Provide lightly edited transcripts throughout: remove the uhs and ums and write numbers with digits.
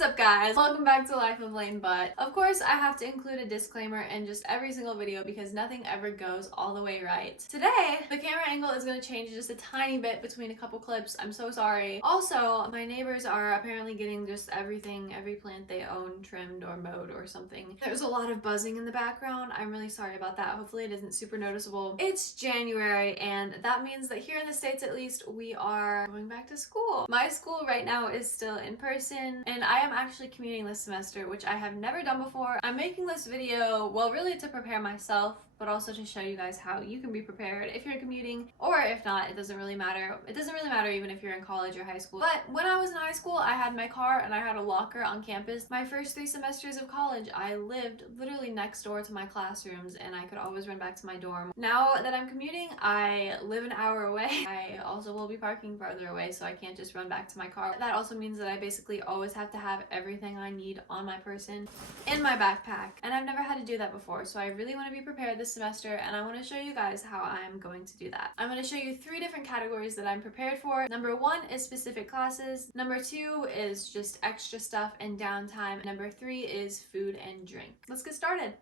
What's up, guys? Welcome back to Life of LAINEBUT. Of course, I have to include a disclaimer in just every single video because nothing ever goes all the way right. Today, the camera angle is going to change just a tiny bit between a couple clips. I'm so sorry. Also, my neighbors are apparently getting just every plant they own trimmed or mowed or something. There's a lot of buzzing in the background. I'm really sorry about that. Hopefully it isn't super noticeable. It's January, and that means that here in the States at least, we are going back to school. My school right now is still in person, and I am actually commuting this semester, which I have never done before. I'm making this video, well, really to prepare myself, but also to show you guys how you can be prepared if you're commuting, or if not, it doesn't really matter. It doesn't really matter even if you're in college or high school. But when I was in high school, I had my car and I had a locker on campus. My first 3 semesters of college, I lived literally next door to my classrooms and I could always run back to my dorm. Now that I'm commuting, I live an hour away. I also will be parking farther away, so I can't just run back to my car. That also means that I basically always have to have everything I need on my person in my backpack, and I've never had to do that before, so I really want to be prepared this semester, and I want to show you guys how I'm going to do that. I'm going to show you 3 different categories that I'm prepared for. Number 1 is specific classes. Number 2 is just extra stuff and downtime. Number 3 is food and drink. Let's get started.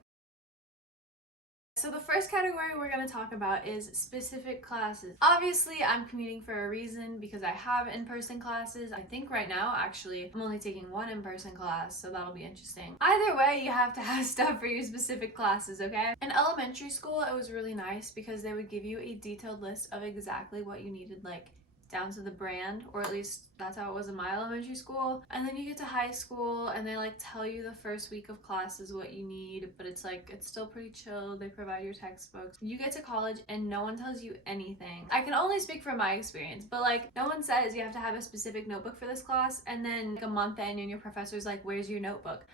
So the first category we're going to talk about is specific classes. Obviously, I'm commuting for a reason because I have in-person classes. I think right now, actually, I'm only taking 1 in-person class, so that'll be interesting. Either way, you have to have stuff for your specific classes, okay? In elementary school, it was really nice because they would give you a detailed list of exactly what you needed, like down to the brand, or at least that's how it was in my elementary school. And then you get to high school and they like tell you the first week of classes what you need, but it's like, it's still pretty chill. They provide your textbooks. You get to college and no one tells you anything. I can only speak from my experience, but like no one says you have to have a specific notebook for this class, and then like a month in and your professor's like, where's your notebook?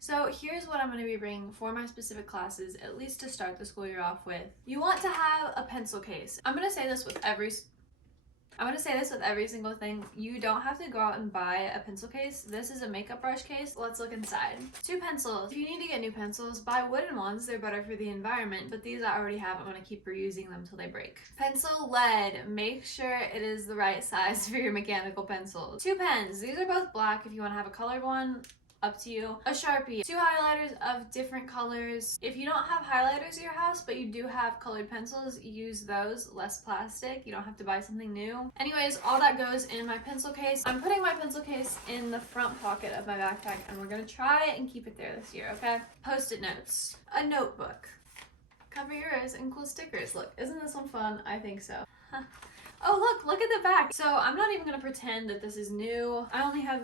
So here's what I'm going to be bringing for my specific classes, at least to start the school year off with. You want to have a pencil case. I'm going to say this with every single thing. You don't have to go out and buy a pencil case. This is a makeup brush case. Let's look inside. 2 pencils. If you need to get new pencils, buy wooden ones. They're better for the environment, but these I already have. I'm going to keep reusing them till they break. Pencil lead. Make sure it is the right size for your mechanical pencils. 2 pens. These are both black. If you want to have a colored one, up to you. A Sharpie. 2 highlighters of different colors. If you don't have highlighters at your house, but you do have colored pencils, use those. Less plastic. You don't have to buy something new. Anyways, all that goes in my pencil case. I'm putting my pencil case in the front pocket of my backpack, and we're gonna try and keep it there this year, okay? Post-it notes. A notebook. Cover your ears and cool stickers. Look, isn't this one fun? I think so. Oh, look at the back. So I'm not even gonna pretend that this is new. I only have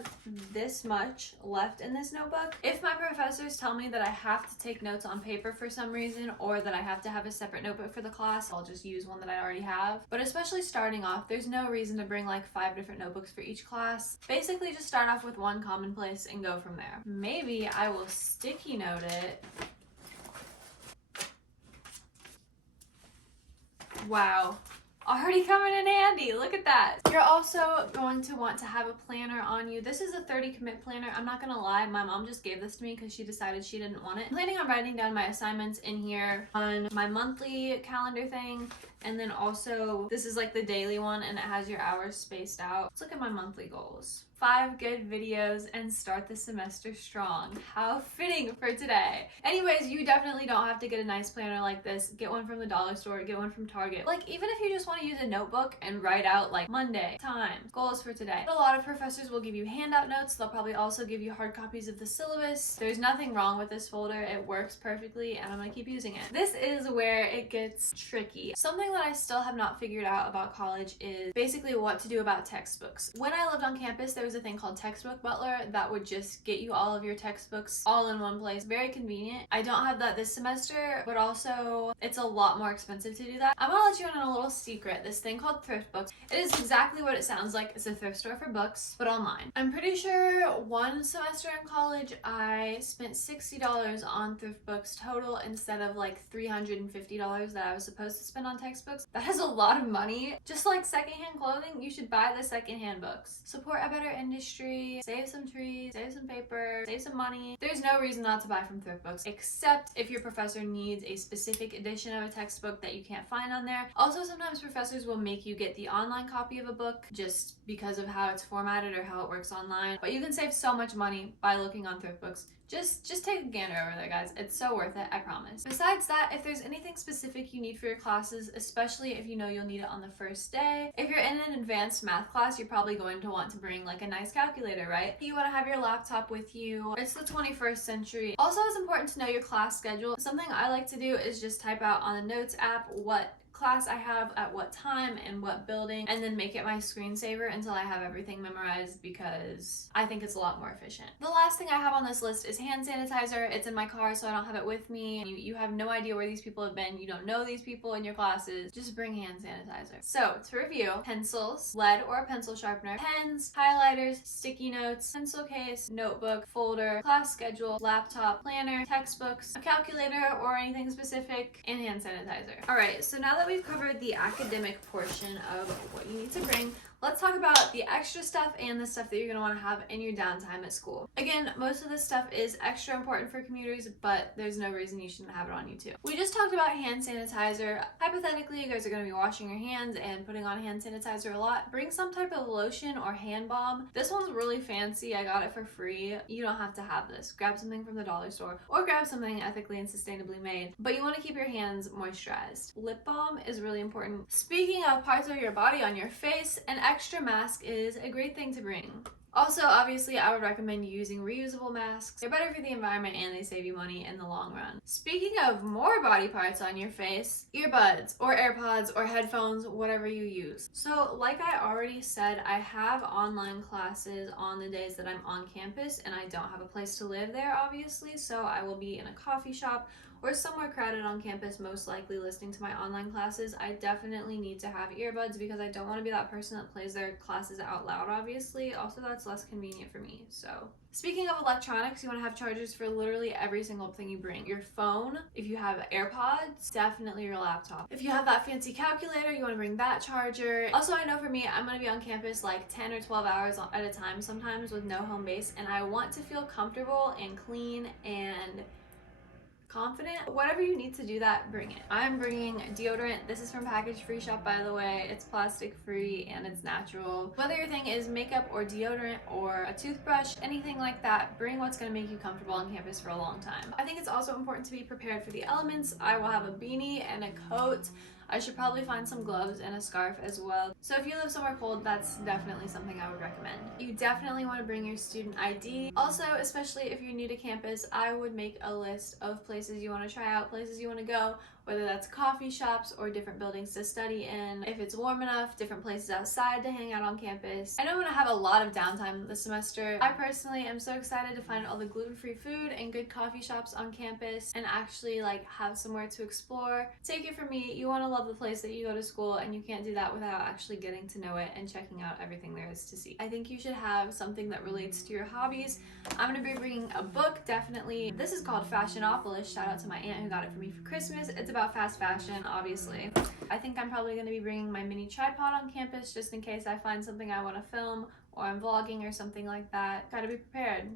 this much left in this notebook. If my professors tell me that I have to take notes on paper for some reason, or that I have to have a separate notebook for the class, I'll just use one that I already have. But especially starting off, there's no reason to bring like 5 different notebooks for each class. Basically just start off with one commonplace and go from there. Maybe I will sticky note it. Wow. Already coming in handy. Look at that. You're also going to want to have a planner on you. This is a 30 commit planner. I'm not gonna lie, my mom just gave this to me because she decided she didn't want it. I'm planning on writing down my assignments in here on my monthly calendar thing, and then also this is like the daily one and it has your hours spaced out. Let's look at my monthly goals. 5 good videos and start the semester strong. How fitting for today. Anyways, you definitely don't have to get a nice planner like this. Get one from the dollar store, get one from Target. Like, even if you just want to use a notebook and write out like Monday, time, goals for today. A lot of professors will give you handout notes. They'll probably also give you hard copies of the syllabus. There's nothing wrong with this folder. It works perfectly and I'm gonna keep using it. This is where it gets tricky. Something that I still have not figured out about college is basically what to do about textbooks. When I lived on campus, there was a thing called Textbook Butler that would just get you all of your textbooks all in one place. Very convenient. I don't have that this semester, but also it's a lot more expensive to do that. I'm gonna let you in on a little secret. This thing called Thrift Books. It is exactly what it sounds like. It's a thrift store for books, but online. I'm pretty sure one semester in college, I spent $60 on thrift books total instead of like $350 that I was supposed to spend on textbooks. That is a lot of money. Just like secondhand clothing, you should buy the secondhand books. Support a better industry, save some trees, save some paper, save some money. There's no reason not to buy from thrift books, except if your professor needs a specific edition of a textbook that you can't find on there. Also, sometimes professors will make you get the online copy of a book just because of how it's formatted or how it works online. But you can save so much money by looking on thrift books. Just take a gander over there, guys. It's so worth it, I promise. Besides that, if there's anything specific you need for your classes, especially if you know you'll need it on the first day, if you're in an advanced math class, you're probably going to want to bring like a nice calculator, right? You want to have your laptop with you. It's the 21st century. Also, it's important to know your class schedule. Something I like to do is just type out on the Notes app what class I have at what time and what building, and then make it my screensaver until I have everything memorized, because I think it's a lot more efficient. The last thing I have on this list is hand sanitizer. It's in my car, so I don't have it with me. You have no idea where these people have been. You don't know these people in your classes. Just bring hand sanitizer. So to review: pencils, lead or a pencil sharpener, pens, highlighters, sticky notes, pencil case, notebook, folder, class schedule, laptop, planner, textbooks, a calculator or anything specific, and hand sanitizer. All right, so now that we've covered the academic portion of what you need to bring, let's talk about the extra stuff and the stuff that you're going to want to have in your downtime at school. Again, most of this stuff is extra important for commuters, but there's no reason you shouldn't have it on you too. We just talked about hand sanitizer. Hypothetically, you guys are going to be washing your hands and putting on hand sanitizer a lot. Bring some type of lotion or hand balm. This one's really fancy. I got it for free. You don't have to have this. Grab something from the dollar store or grab something ethically and sustainably made, but you want to keep your hands moisturized. Lip balm is really important. Speaking of parts of your body on your face, an extra mask is a great thing to bring. Also, obviously, I would recommend using reusable masks. They're better for the environment and they save you money in the long run. Speaking of more body parts on your face, earbuds or AirPods or headphones, whatever you use. So like I already said, I have online classes on the days that I'm on campus and I don't have a place to live there, obviously, so I will be in a coffee shop or somewhere crowded on campus, most likely listening to my online classes. I definitely need to have earbuds because I don't want to be that person that plays their classes out loud, obviously. Also, that's less convenient for me. So speaking of electronics, you want to have chargers for literally every single thing you bring. Your phone, if you have AirPods, definitely your laptop. If you have that fancy calculator, you want to bring that charger. Also, I know for me, I'm going to be on campus like 10 or 12 hours at a time sometimes with no home base, and I want to feel comfortable and clean and confident. Whatever you need to do that, bring it. I'm bringing deodorant. This is from Package Free Shop, by the way. It's plastic free and it's natural. Whether your thing is makeup or deodorant or a toothbrush, anything like that, bring what's going to make you comfortable on campus for a long time. I think it's also important to be prepared for the elements. I will have a beanie and a coat. I should probably find some gloves and a scarf as well. So if you live somewhere cold, that's definitely something I would recommend. You definitely want to bring your student ID. Also, especially if you're new to campus, I would make a list of places you want to try out, places you want to go, whether that's coffee shops or different buildings to study in. If it's warm enough, different places outside to hang out on campus. I know I'm going to have a lot of downtime this semester. I personally am so excited to find all the gluten-free food and good coffee shops on campus and actually like have somewhere to explore. Take it from me, you want to love the place that you go to school, and you can't do that without actually getting to know it and checking out everything there is to see. I think you should have something that relates to your hobbies. I'm going to be bringing a book, definitely. This is called Fashionopolis. Shout out to my aunt who got it for me for Christmas. It's about fast fashion, obviously. I think I'm probably going to be bringing my mini tripod on campus just in case I find something I want to film or I'm vlogging or something like that. Gotta be prepared.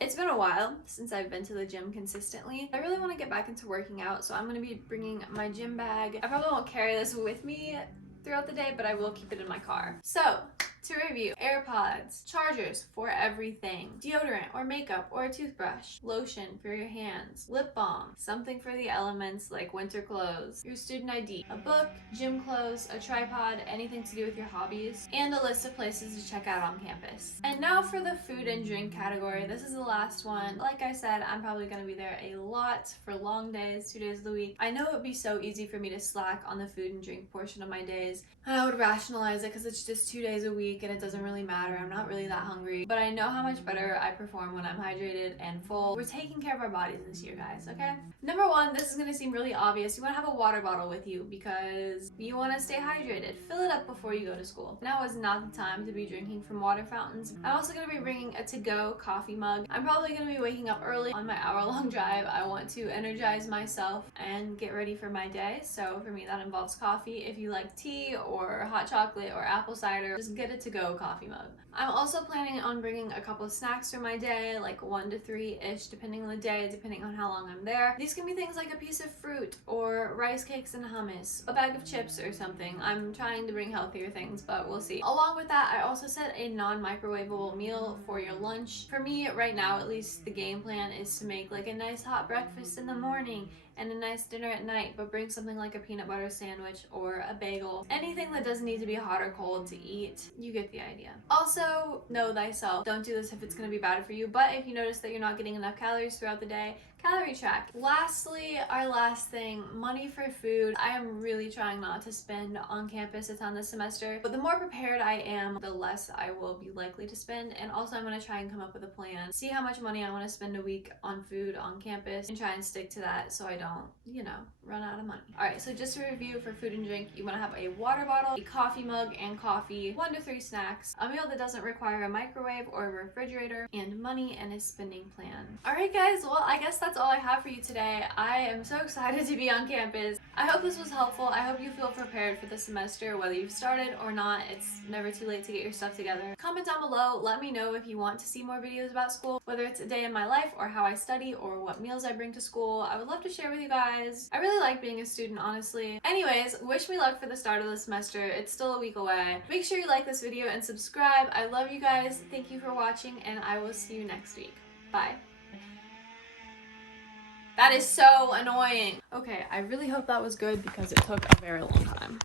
It's been a while since I've been to the gym consistently. I really want to get back into working out, so I'm going to be bringing my gym bag. I probably won't carry this with me throughout the day, but I will keep it in my car. So, to review: AirPods, chargers for everything, deodorant or makeup or a toothbrush, lotion for your hands, lip balm, something for the elements like winter clothes, your student ID, a book, gym clothes, a tripod, anything to do with your hobbies, and a list of places to check out on campus. And now for the food and drink category. This is the last one. Like I said, I'm probably going to be there a lot for long days, 2 days of the week. I know it would be so easy for me to slack on the food and drink portion of my days, and I would rationalize it because it's just 2 days a week and it doesn't really matter. I'm not really that hungry, but I know how much better I perform when I'm hydrated and full. We're taking care of our bodies this year, guys, okay? Number one, this is going to seem really obvious. You want to have a water bottle with you because you want to stay hydrated. Fill it up before you go to school. Now is not the time to be drinking from water fountains. I'm also going to be bringing a to-go coffee mug. I'm probably going to be waking up early on my hour-long drive. I want to energize myself and get ready for my day. So for me, that involves coffee. If you like tea or hot chocolate or apple cider, just get a to-go coffee mug. I'm also planning on bringing a couple of snacks for my day, like 1 to 3-ish, depending on the day, depending on how long I'm there. These can be things like a piece of fruit or rice cakes and hummus, a bag of chips or something. I'm trying to bring healthier things, but we'll see. Along with that, I also set a non-microwavable meal for your lunch. For me, right now, at least the game plan is to make like a nice hot breakfast in the morning and a nice dinner at night, but bring something like a peanut butter sandwich or a bagel. Anything that doesn't need to be hot or cold to eat. You get the idea. Also, know thyself. Don't do this if it's going to be bad for you, but if you notice that you're not getting enough calories throughout the day, calorie track. Lastly, our last thing, money for food. I am really trying not to spend on campus a ton this semester, but the more prepared I am, the less I will be likely to spend. And also I'm going to try and come up with a plan, see how much money I want to spend a week on food on campus and try and stick to that so I don't, you know, run out of money. All right, so just to review for food and drink, you want to have a water bottle, a coffee mug and coffee, 1 to 3 snacks, a meal that doesn't require a microwave or a refrigerator, and money and a spending plan. All right guys, well I guess that's all I have for you today. I am so excited to be on campus. I hope this was helpful. I hope you feel prepared for the semester, whether you've started or not. It's never too late to get your stuff together. Comment down below, let me know if you want to see more videos about school, whether it's a day in my life or how I study or what meals I bring to school. I would love to share with you guys. I really like being a student, honestly. Anyways, wish me luck for the start of the semester. It's still a week away. Make sure you like this video and subscribe. I love you guys. Thank you for watching, and I will see you next week. Bye. That is so annoying. Okay, I really hope that was good because it took a very long time.